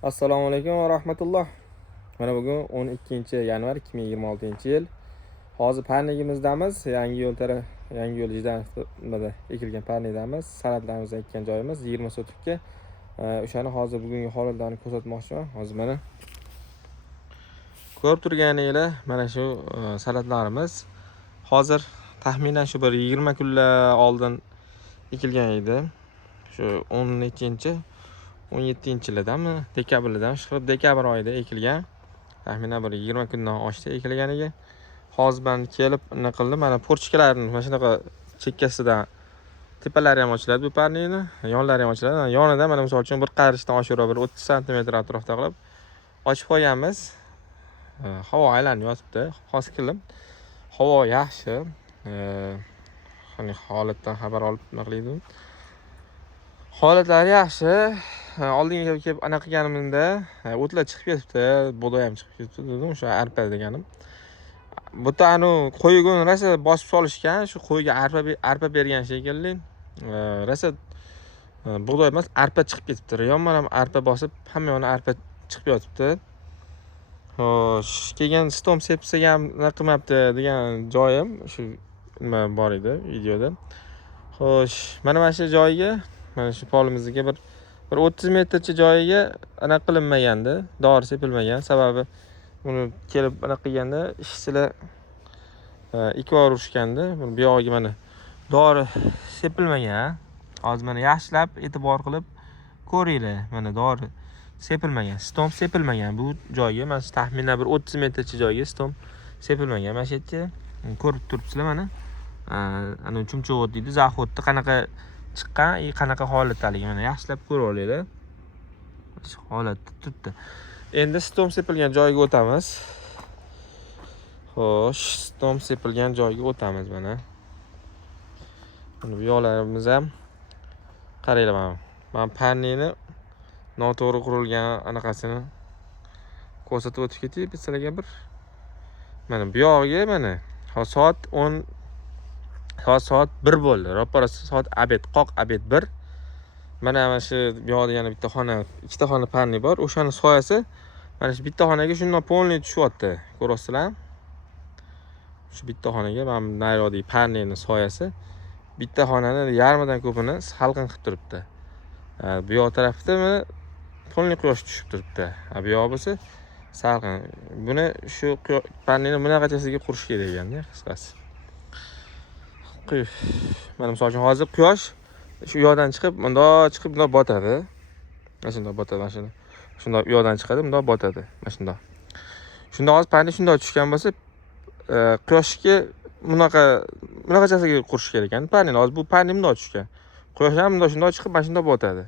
Assalomu alaykum va rahmatulloh. Mana bugun 12-yanvar 2026-yil. Hozir parnigimizdamiz. Yangi yo'l jidanida ekilgan parnidamiz. Salatlarimizni ekkan joyimiz 20 sotikka. O'shani hozir bugungi holatlarni ko'rsatmoqchiman. Hozir mana ko'rib turganinglar, mana shu salatlarimiz hozir taxminan shu bir 20 kunlar oldin ekilgan edi. Shu 17-yildami, dekabrdan, shu dekabr oyida ekilgan. Taxminan bir 20 kundan oshdi ekilganiga. Hozir men kelib nima qildim, mana porchkalarni mana shunaqa chekkasidan tepalari ham ochiladi bu parnini, yonlari ham ochiladi. Yonida mana misol uchun bir qarishdan oshiqroq bir 30 sm atrofda qilib ochib qo'yganmiz. Havo aylanib yotibdi. Hozir keldim. Havo yaxshi. Qani holatdan xabar olib nima qildim. Holatlari yaxshi. Oldinga kelib anaqa qilganimda o'tlar chiqib ketibdi, bug'doy ham chiqib ketibdi dedim, o'sha arpa deganim. Butta qo'ygun rosa bosib solishgan, shu qo'yga arpa bergan shekilli. Rosa bug'doy emas, arpa chiqib ketibdi. Yonma ham arpa bosib, hamma yoni arpa chiqib yotibdi. Xo'sh, kelgan stom sepsa ham nima qilmabdi degan joyim shu nima bor edi videoda. Xo'sh, mana shu joyiga, mana shu polimizga bir 30 metrcha joyiga anaqa qilinmagandi, dori sepilmagan. Sababi uni kelib anaqa qilganda ishchilar ikki bor urishgandi. Bu yog'iga mana dori sepilmagan. Hozir mana yaxshilab e'tibor qilib ko'ringlar. Mana dori sepilmagan, stom sepilmagan. Bu joyga mana taxminan bir 30 metrcha joyga stom sepilmagan. Mana shu yerga ko'rib turibsizlar mana. Ana chumchuq deydi, zaxodni qanaqa chiqqan, qanaqa holatdaligi mana yaxshilab ko'rib olinglar. Shu holatda turibdi. Endi stom sepilgan joyga o'tamiz. Xo'sh, stom sepilgan joyga o'tamiz mana. Mana bu yo'llarimiz ham qaranglar mana. Men parnini noto'g'ri qurilgan anaqasini ko'rsatib o'tib ketay sizlarga bir. Mana bu yog'iga mana soat 1 bo'ldi. Ropara soat obed, qoq obed 1. Mana shu bu yoqda yana bitta xona, ikkita xona parni bor. O'shani soyasi mana shu bitta xonaga shundan polniy tushyapti. Ko'rasizlar? Shu bitta xonaga mana nariyoqdagi parnini soyasi bitta xonani yarmidan ko'pini salqin qilib turibdi. Bu yoq tarafda polniy quyosh tushib turibdi. Bu yoq bo'lsa salqin. Buni shu parnini bunaqachasiga qurish kerak ekanda, qisqasi. Mana misol uchun hozir quyosh shu yoqdan chiqib, bundoq chiqib, bundoq botadi. Mana shundoq botadi, mana shuni. Shundoq u yoqdan chiqadi, bundoq botadi. Mana shundoq. Shunda hozir parni shundoq tushgan bo'lsa, quyoshga bunaqachasiga qurish kerak ekan. Parni hozir bu parni bundoq tushgan. Quyosh ham bundoq shundoq chiqib, mana shundoq botadi.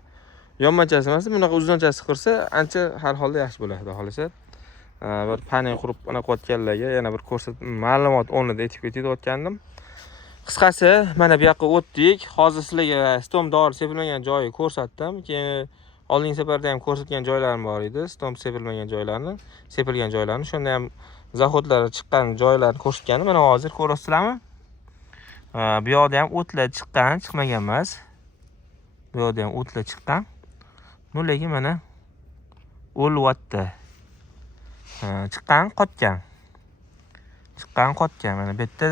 Yonmachasi emas, bunaqa uzunchasi qilsa, ancha har holda yaxshi bo'ladi, xohlasa. Bir parni qurib anaqa qilayotganlarga yana bir ma'lumot o'rnida aytib ketayotgandim. Qisqasi, mana bu yoqqa o'tdik. Hozir sizlarga stom dori sepilmagan joyni ko'rsatdim. Keyin oldingi safarda ham ko'rsatgan joylarim bor edi, stom sepilmagan joylarni, sepilgan joylarni. Shunda ham zaxodlar chiqqan joylarni ko'rsatganim. Mana hozir ko'rasizlarmi? Bu yoqda ham o'tlar chiqqan, chiqmagan emas. Bu yoqda ham o'tlar chiqqan. Lekin mana o'lyapti. Chiqqan, qotgan. Chiqqan, qotgan. Mana bu yerda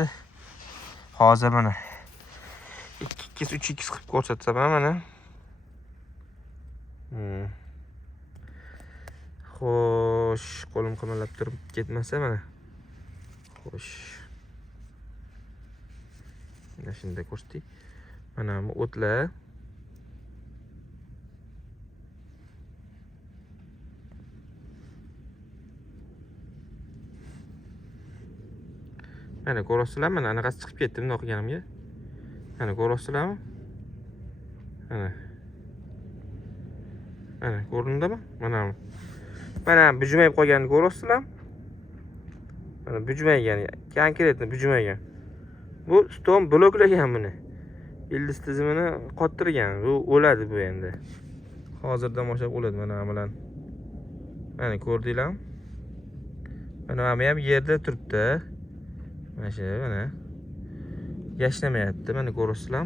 hozir mana 2x 3x qilib ko'rsatsam mana. Xo'sh, qo'lim qimirlab turib ketmasa mana. Xo'sh. Mana shunday ko'rsatdik. Mana bu o'tlar. Mana ko'rasizlarmi? Mana anaqasi chiqib ketdi bundoq qilganimga. Mana ko'rasizlarmi? Mana. Mana ko'rindimi? Mana bujmayib qolganini ko'rasizlar? Mana bujmaygan, konkretni bujmaygan. Bu stom bloklagan buni. Ildiz tizimini qottirgan. Bu o'ladi bu endi. Hozirdan boshlab o'ladi mana bilan. Mana ko'rdinglarmi? Mana bu ham yerda turibdi. Mana shu mana yashlamayapti. Mana ko'rasizlar.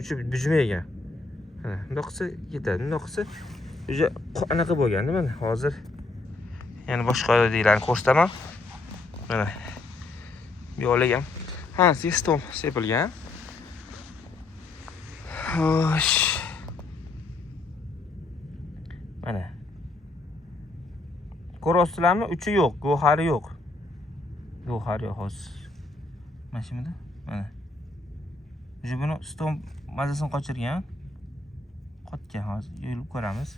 Uchi bujmaygan. Mana bundoq qilsa ketadi. Bundoq qilsa o'sha anaqa bo'lganda mana hozir yana boshqa odamlarni ko'rsataman. Mana bu yo'lga ham hammasiga stom sepilgan. Xo'sh. Mana. Ko'ryapsizlarmi? Uchi yo'q, go'hari yo'q. Go'hari yo'q hozir. Mana shunda. Mana. O'sha buni stom mazasini qochirgan. Qotgan hozir yo'lib ko'ramiz.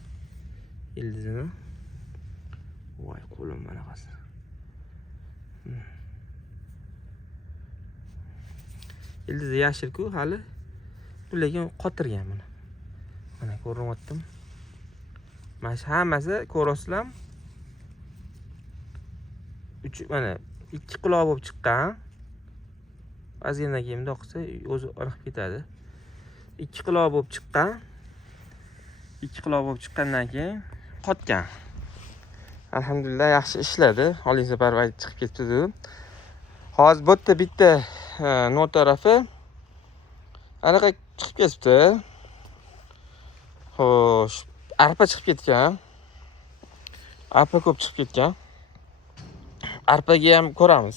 Ildizini. Voy, qo'lim mana qasir. Ildizi yashil-ku hali. Lekin qotirgan buni. Mana ko'rinyaptim. Mana shu hammasi ko'ryapsizlarmi? Mana 2 quloq bo'lib chiqqan. Ozgina keyin bundoq qilsa o'zi aniq ketadi. 2 quloq bo'lib chiqqan. 2 quloq bo'lib chiqqandan keyin qotgan. Alhamdulillah yaxshi ishladi. Olinsa parvay chiqib ketdi dedim. Hozir bu yerda bitta no tarafi anaqa chiqib ketibdi. Xo'sh, arpa chiqib ketgan. Arpa ko'p chiqib ketgan. Arpaga ham ko'ramiz.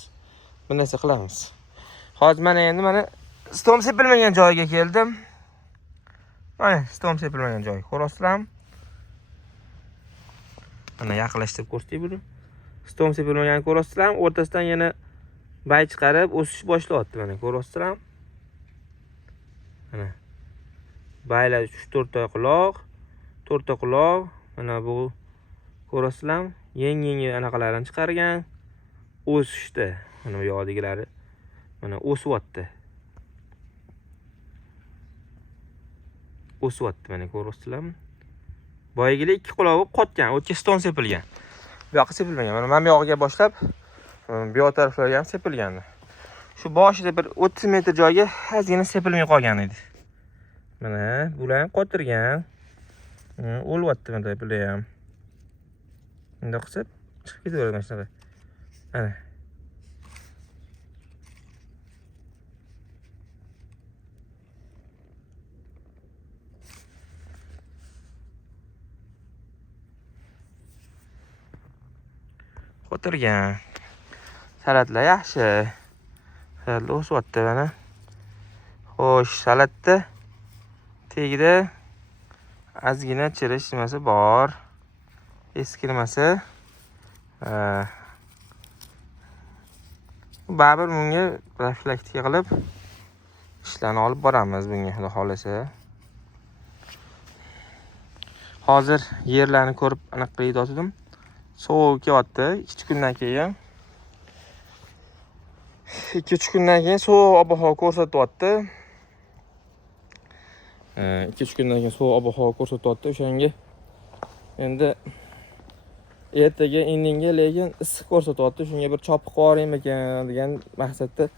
Bir narsa qilamiz. Hozir mana endi mana stom sepilmagan joyga keldim. Mana stom sepilmagan joy. Ko'rasizlarmi? Mana yaqinlashtirib ko'rsatay buni. Stom sepilmagan ko'rasizlarmi? O'rtasidan yana bay chiqarib o'sish boshlayapti mana. Ko'rasizlarmi? Mana baylar 3-4 ta quloq, 4 ta quloq. Mana bu ko'rasizlarmi? Yangi anaqalarni chiqargan. O'sishdi. Mana bu yoqdagilari mana o'syapti. O'syapti mana ko'rasizlarmi? Boyagilar 2 quloq bo'lib qotgan, o'tga ston sepilgan. Bu yoqqa sepilmagan. Mana bu yog'iga boshlab bu yoq taraflarga ham sepilgandi. Shu boshida bir 30 metr joyga ozgina sepilmay qolgan edi. Mana bular ham qotirgan. O'lyapti mana bular ham. Bunday qilsa chiqib ketaveradi mana shunaqa. Mana. Qotirgan. Salatlar yaxshi. Salatlar o'syapti mana. Xo'sh, salatda tagida ozgina chirish nimasi bor. Eskirmasi. Baribir bunga profilaktika qilib ishlarni olib boramiz bunga, xudo xolasa. Hozir yerlarni ko'rib aniq qilayotgandim. Sovuq kelyapti 2 kundan keyin. 2-3 kundan keyin sovuq ob-havo ko'rsatyapti. 2-3 kundan keyin sovuq ob-havo ko'rsatyapti. O'shanga endi ertaga indinga lekin issiq ko'rsatyapti. Shunga bir chopib qo'yaymi ekan degan maqsadda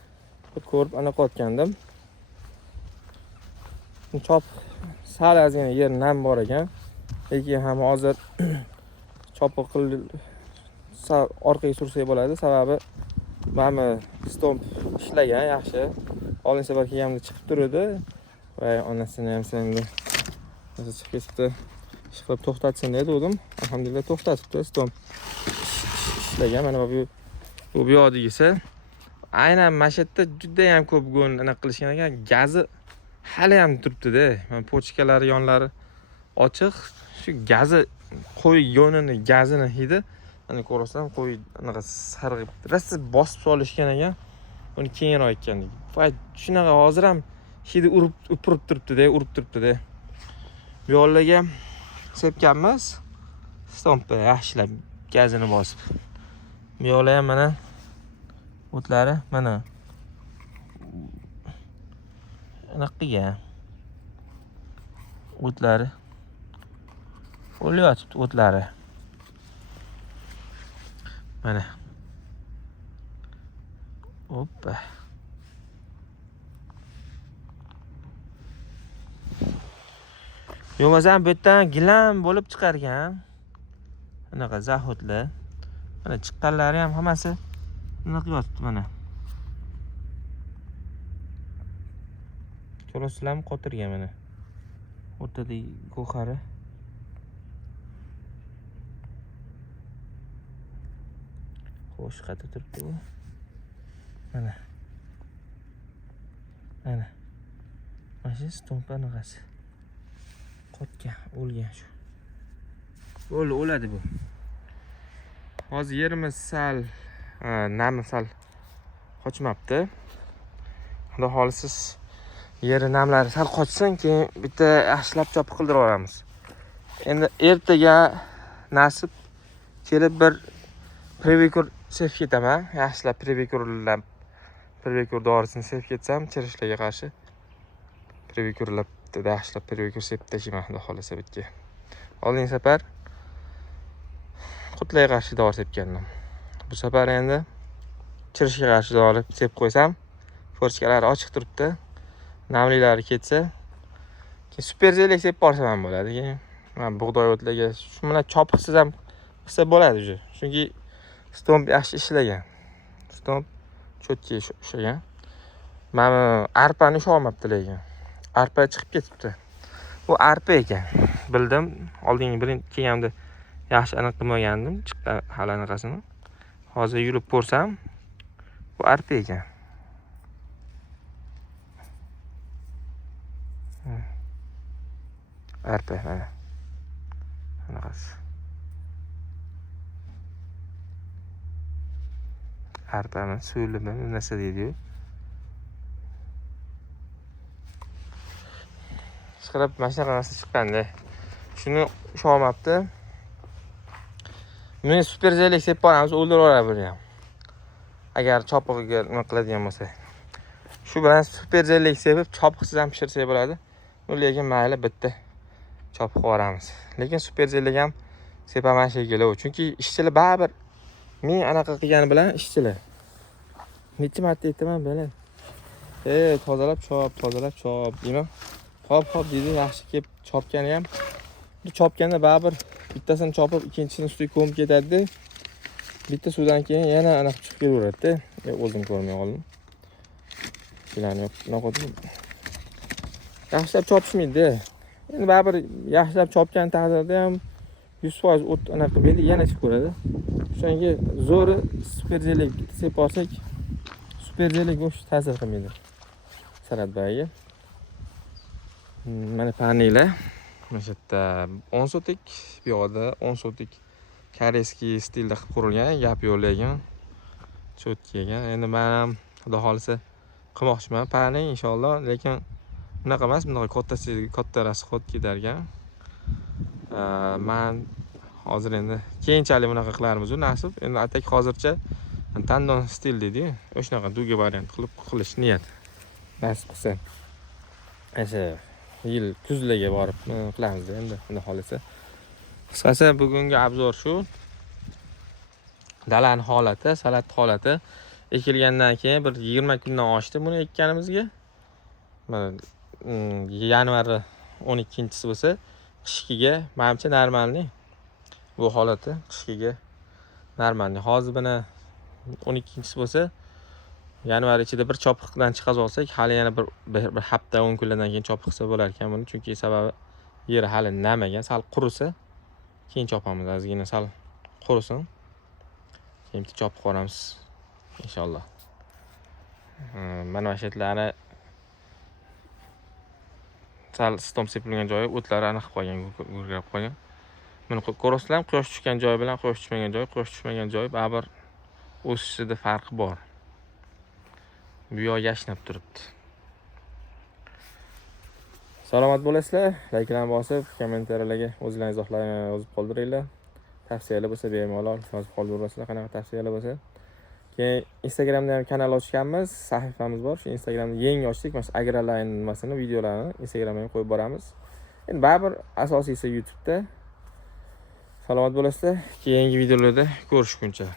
ko'rib anaqa qotgandim. Chop sal ozgina yer nam bor ekan. Lekin ham hozir chopiq qilib orqaga sursak bo'ladi. Sababi mana stomp ishlagan yaxshi. Oldin safar kelganimda chiqib turdi. Va onasini ham endi chiqib ketdi. Chiqib to'xtatsin dedim. Alhamdulillah to'xtatibdi. Stomp ishlagan. Mana bu yoqdagisi. Aynan mana shu yerda juda ham ko'p go'n anaqa qilishgan ekan. Gazi hali ham turibdi-da. Mana pochkalari yonlari ochiq. Shu gazi qo'y yonini gazini hidi. Mana ko'rasizlar, qo'y anaqa sarg'ib, rosa bosib solishgan ekan. Uni keyinroq ekkandik. Va shunaqa hozir ham hidi urib turibdi-da. Bu yo'llarga sepganmiz. Stompa yaxshilab gazini bosib. Bu yo'llar ham mana o'tlari mana anaqiga o'tlari o'lyapti o'tlari. Mana. Hoppa. Yo'qmasam bu yerdan gilam bo'lib chiqargan. Anaqa zahotlar. Mana chiqqanlari ham hammasi anaqa yotibdi mana. Ko'rasizlarmi qotirgan mana. o'rtadagi go'xari. Xo'sh, qayerda turibdi bu? Mana. Mana. Mana shu stomp anaqasi. Qotgan, o'lgan shu. O'ladi bu. Hozir yerimiz sal nami sal qochmabdi. Xudo xolisiz yeri namlari sal qochsin, keyin bitta yaxshilab chopiq qildirib olamiz. Endi ertaga nasib kelib bir previkur sevib ketaman. Yaxshilab previkur dorisini sevib ketsam, chirishlarga qarshi previkurlab yaxshilab previkur sevib tashlayman, xudo xolisa bitga. Oldingi safar qutlarga qarshi dori sepgandim. Bu safar endi chirishga qarshi dori sepib qo'ysam, forchkalari ochiq turibdi. Namlilari ketsa, keyin super zelek sepib borsam ham bo'ladi. Keyin men bug'doy o'tlarga shu bilan chopiqsiz ham qilsa bo'ladi уже. Chunki stomp yaxshi ishlagan. Stomp cho'tki ushlagan. Mana arpani usha olmabdi lekin. Arpa chiqib ketibdi. Bu arpa ekan. Bildim, oldingi birinchi kelganimda yaxshi aniq qilmagandim, chiqqan hali anaqasini. Hozir yurib ko'rsam, bu arpa ekan. Arpa mana. Anaqasi. Arpani suvlimi narsa deydi-yu. Chiqarib mashina narsa chiqqanda. Shuni usha olmabdi. Meni super zelek sepib boramiz, o'ldirib yuboradi buni ham. Agar chopiqiga nima qiladigan bo'lsa. Shu bilan super zelek sepib chopiqsiz ham pishirsak bo'ladi. Lekin mayli bitta chopib qo'yamiz. Lekin super zelek ham sepaman shekilli u. Chunki ishchilar baribir men anaqa qilgani bilan ishchilar. Necha marta aytaman biladi. Tozalab chop deyman. Hop deydi, yaxshi kelib chopgani ham. Chopganda baribir bittasini chopib, ikkinchisini ustiga ko'mib ketadi. Bitta suvdan keyin yana anaqa chiqib kelaveradi. O'zim ko'rmay qoldim. Filan yo'q, noqodim. Yaxshilab chopishmaydi. Endi baribir yaxshilab chopgan taqdirda ham 100% o't anaqa qilib yana chiqib ko'radi. Shunga zo'ri super zelek sepib olsak, super zelek o'sha ta'sir qilmaydi. Salatbaga. Mana panela. Mana shu yerda 10 sotik, bu yoqda 10 sotik koreyskiy stilda qilib qurilgan, yap yo'llagan. Cho'tki ekan. Endi men ham xudo xolisa qilmoqchiman panel inshaalloh, lekin bunaqa emas, bunaqa katta расходki dargan. Men hozir endi keyinchalik bunaqa qilarmiz u nasib. Endi atak hozircha tandon stil deydi-ku. O'shanaqa duga variant qilib qilish niyat. Nasib qilsa. O'sha yil kuzlarga borib qilamiz endi, xudo xolisa. Qisqasi bugungi obzor shu. Dalani holati, salat holati ekilgandan keyin bir 20 kundan oshdi buni ekkanimizga. Mana yanvar 12-chisi bo'lsa, qishkiga menimcha normalniy. Bu holati qishkiga normalniy. Hozir buni 12-chisi bo'lsa, yanvar ichida bir chopiqdan chiqaz olsak, hali yana bir hafta 10 kunlardan keyin chopiq qilsa bo'lar ekan buni. Chunki sababi yeri hali namagan, sal qurisa keyin chopamiz. Ozgina sal qurisin. Keyin chopib qo'yamiz inshaalloh. Mana shu yerlari sal stomp sepilgan joyi o'tlari aniq qo'ygan, gurgurab qo'ygan. Buni ko'rasizlar, quyosh tushgan joy bilan quyosh tushmagan joy baribir o'sishida farqi bor. Bu yoq yashnab turibdi. Salomat bo'lasizlar. Layklarni bosib, kommentariyalarga o'zlaringiz izohlarini yozib qoldiringlar. Tavsiyalar bo'lsa bemalol yozib qoldirasizlar, qanaqa tavsiyalar bo'lsa. Keyin Instagramda ham kanal ochganmiz, sahifamiz bor. Shu Instagramda yangi ochdik. Mana Agraline nimasini, videolarini Instagramga ham qo'yib boramiz. Endi baribir asosiysi YouTube'da. Salomat bo'lasizlar. Keyingi videolarda ko'rishguncha.